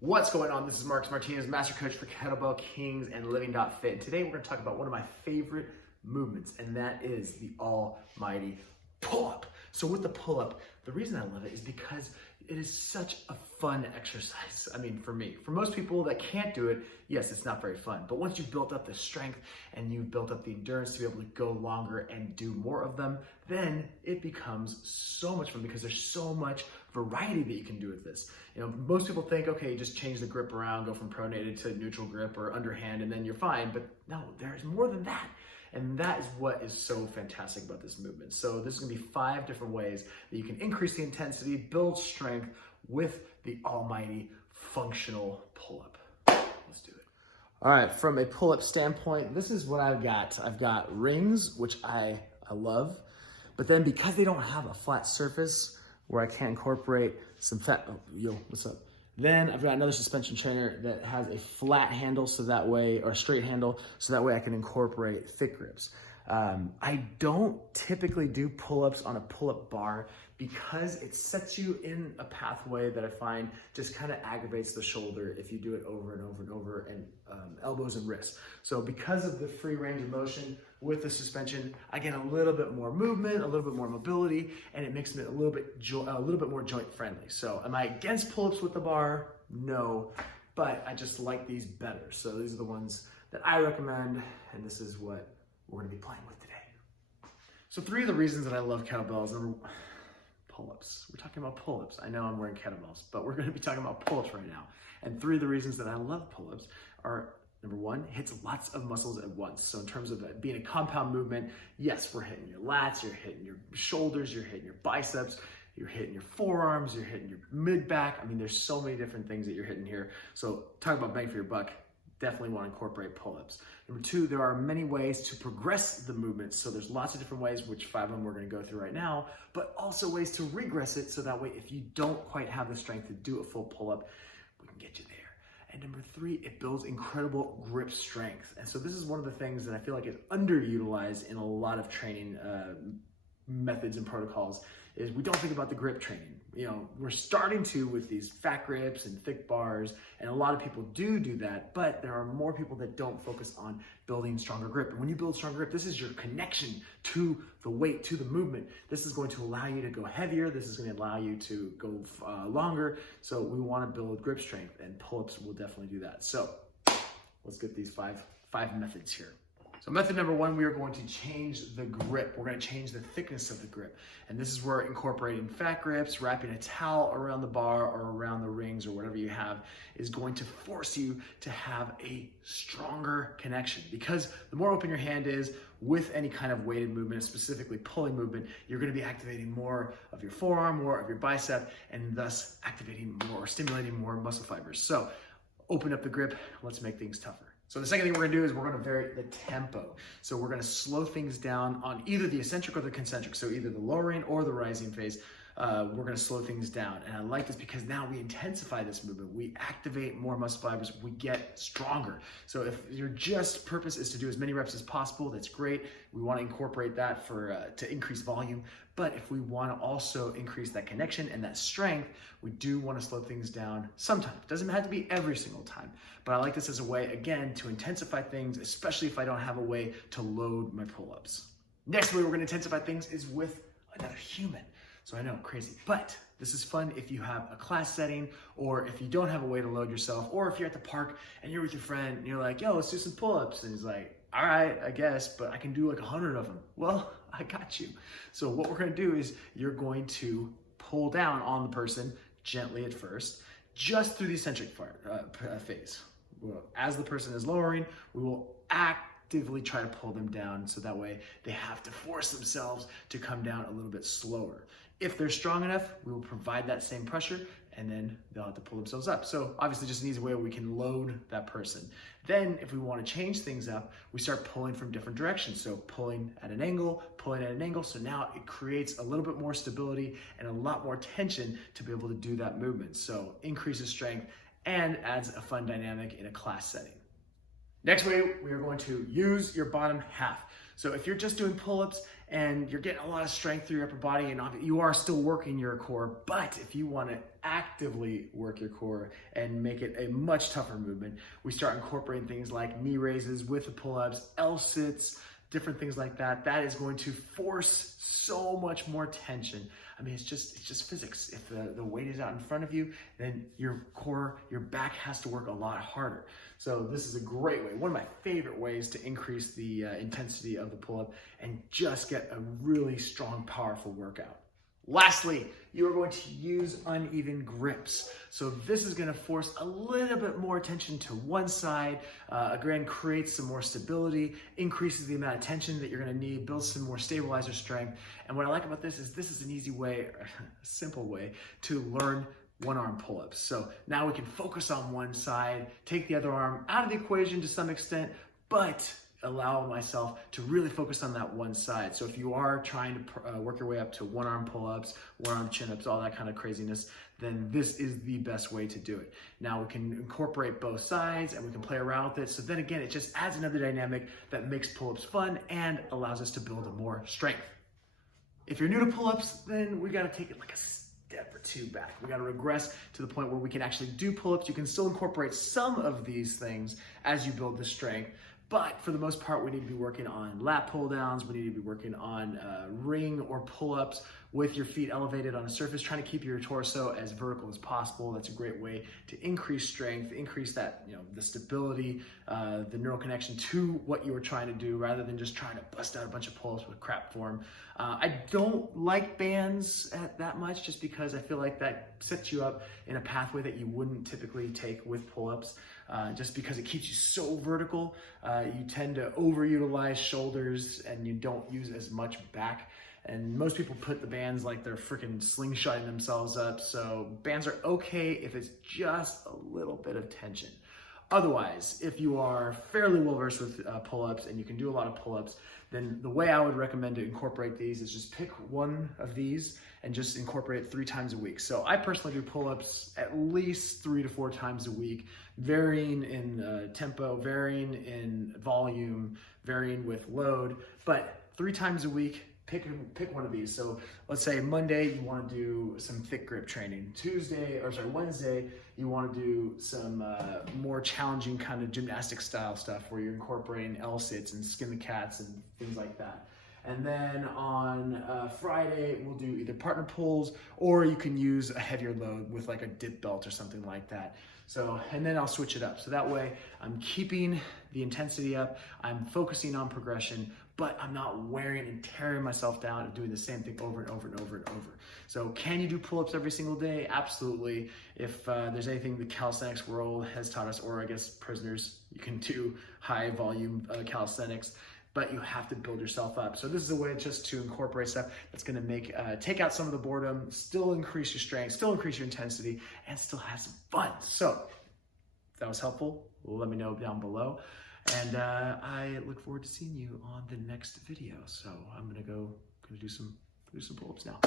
What's going on? This is Marcus Martinez, Master Coach for Kettlebell Kings and Living.Fit. And today we're going to talk about one of my favorite movements, and that is the almighty pull-up. So with the pull-up, the reason I love it is because it is such a fun exercise. I mean, for me. For most people that can't do it, yes, it's not very fun. But once you've built up the strength and you've built up the endurance to be able to go longer and do more of them, then it becomes so much fun because there's so much variety that you can do with this. You know, most people think, okay, just change the grip around, go from pronated to neutral grip or underhand, and then you're fine. But no, there's more than that. And that is what is so fantastic about this movement. So this is gonna be 5 different ways that you can increase the intensity, build strength with the almighty functional pull-up. Let's do it. All right, from a pull-up standpoint, this is what I've got. I've got rings, which I love, but then because they don't have a flat surface where I can incorporate some fat, what's up? Then I've got another suspension trainer that has a flat handle so that way, or a straight handle, so that way I can incorporate thick grips. I don't typically do pull-ups on a pull-up bar because it sets you in a pathway that I find just kind of aggravates the shoulder if you do it over and over and over, and elbows and wrists. So because of the free range of motion with the suspension, I get a little bit more movement, a little bit more mobility, and it makes it a little bit more joint friendly. So am I against pull-ups with the bar? No, but I just like these better. So these are the ones that I recommend, and this is what we're gonna be playing with today. So 3 of the reasons that I love kettlebells are pull-ups. We're talking about pull-ups. I know I'm wearing kettlebells, but we're gonna be talking about pull-ups right now. And 3 of the reasons that I love pull-ups are, number 1, it hits lots of muscles at once. So in terms of it being a compound movement, yes, we're hitting your lats, you're hitting your shoulders, you're hitting your biceps, you're hitting your forearms, you're hitting your mid-back. I mean, there's so many different things that you're hitting here. So talk about bang for your buck. Definitely want to incorporate pull-ups. Number 2, there are many ways to progress the movement. So there's lots of different ways, which 5 of them we're going to go through right now, but also ways to regress it so that way if you don't quite have the strength to do a full pull-up, we can get you there. And number 3, it builds incredible grip strength. And so this is one of the things that I feel like is underutilized in a lot of training methods and protocols, is we don't think about the grip training. You know, we're starting to with these fat grips and thick bars, and a lot of people do that, but there are more people that don't focus on building stronger grip. And when you build stronger grip, this is your connection to the weight, to the movement. This is going to allow you to go heavier. This is going to allow you to go longer. So we want to build grip strength, and pull-ups will definitely do that. So let's get these five methods here. So method number 1, we are going to change the grip. We're going to change the thickness of the grip. And this is where incorporating fat grips, wrapping a towel around the bar or around the rings or whatever you have is going to force you to have a stronger connection. Because the more open your hand is with any kind of weighted movement, specifically pulling movement, you're going to be activating more of your forearm, more of your bicep, and thus activating more, stimulating more muscle fibers. So open up the grip. Let's make things tougher. So the second thing we're gonna do is we're gonna vary the tempo. So we're gonna slow things down on either the eccentric or the concentric. So either the lowering or the rising phase. We're gonna slow things down. And I like this because now we intensify this movement. We activate more muscle fibers, we get stronger. So if your just purpose is to do as many reps as possible, that's great. We wanna incorporate that to increase volume. But if we wanna also increase that connection and that strength, we do wanna slow things down sometimes. It doesn't have to be every single time. But I like this as a way, again, to intensify things, especially if I don't have a way to load my pull-ups. Next way we're gonna intensify things is with another human. So I know, crazy, but this is fun if you have a class setting, or if you don't have a way to load yourself, or if you're at the park and you're with your friend and you're like, yo, let's do some pull-ups. And he's like, all right, I guess, but I can do like 100 of them. Well, I got you. So what we're gonna do is you're going to pull down on the person gently at first, just through the eccentric phase. As the person is lowering, we will actively try to pull them down so that way they have to force themselves to come down a little bit slower. If they're strong enough, we will provide that same pressure, and then they'll have to pull themselves up. So obviously just an easy way we can load that person. Then if we want to change things up, we start pulling from different directions. So pulling at an angle, pulling at an angle. So now it creates a little bit more stability and a lot more tension to be able to do that movement. So increases strength and adds a fun dynamic in a class setting. Next way, we are going to use your bottom half. So if you're just doing pull-ups and you're getting a lot of strength through your upper body, and you are still working your core. But if you want to actively work your core and make it a much tougher movement, we start incorporating things like knee raises with the pull-ups, L-sits, different things like that. That is going to force so much more tension. I mean, it's just physics. If the weight is out in front of you, then your core, your back has to work a lot harder. So this is a great way, one of my favorite ways to increase the intensity of the pull-up and just get a really strong, powerful workout. Lastly, you are going to use uneven grips. So this is going to force a little bit more attention to one side, again, creates some more stability, increases the amount of tension that you're going to need, builds some more stabilizer strength. And what I like about this is an easy way, a simple way to learn one-arm pull-ups. So now we can focus on one side, take the other arm out of the equation to some extent, but allow myself to really focus on that one side. So if you are trying to work your way up to one-arm pull-ups, one-arm chin-ups, all that kind of craziness, then this is the best way to do it. Now we can incorporate both sides and we can play around with it. So then again, it just adds another dynamic that makes pull-ups fun and allows us to build more strength. If you're new to pull-ups, then we got to take it like a step or two back. We got to regress to the point where we can actually do pull-ups. You can still incorporate some of these things as you build the strength, but for the most part, we need to be working on lat pull downs. We need to be working on ring or pull-ups with your feet elevated on a surface, trying to keep your torso as vertical as possible. That's a great way to increase strength, increase that, the stability, the neural connection to what you were trying to do, rather than just trying to bust out a bunch of pull-ups with crap form. I don't like bands that much, just because I feel like that sets you up in a pathway that you wouldn't typically take with pull-ups. Just because it keeps you so vertical, you tend to overutilize shoulders and you don't use as much back. And most people put the bands like they're freaking slingshotting themselves up. So bands are okay if it's just a little bit of tension. Otherwise, if you are fairly well versed with pull-ups and you can do a lot of pull-ups, then the way I would recommend to incorporate these is just pick one of these and just incorporate it 3 times a week. So I personally do pull-ups at least 3 to 4 times a week, varying in tempo, varying in volume, varying with load, but 3 times a week. Pick one of these. So let's say Monday you want to do some thick grip training. Wednesday you want to do some more challenging kind of gymnastic style stuff where you're incorporating L-sits and skin the cats and things like that. And then on Friday we'll do either partner pulls, or you can use a heavier load with like a dip belt or something like that. So, and then I'll switch it up. So that way I'm keeping the intensity up, I'm focusing on progression, but I'm not wearing and tearing myself down and doing the same thing over and over and over and over. So can you do pull-ups every single day? Absolutely. If there's anything the calisthenics world has taught us, or I guess prisoners, you can do high volume calisthenics, but you have to build yourself up. So this is a way just to incorporate stuff that's gonna make, take out some of the boredom, still increase your strength, still increase your intensity, and still have some fun. So if that was helpful, let me know down below. And I look forward to seeing you on the next video. So I'm gonna do some pull-ups now.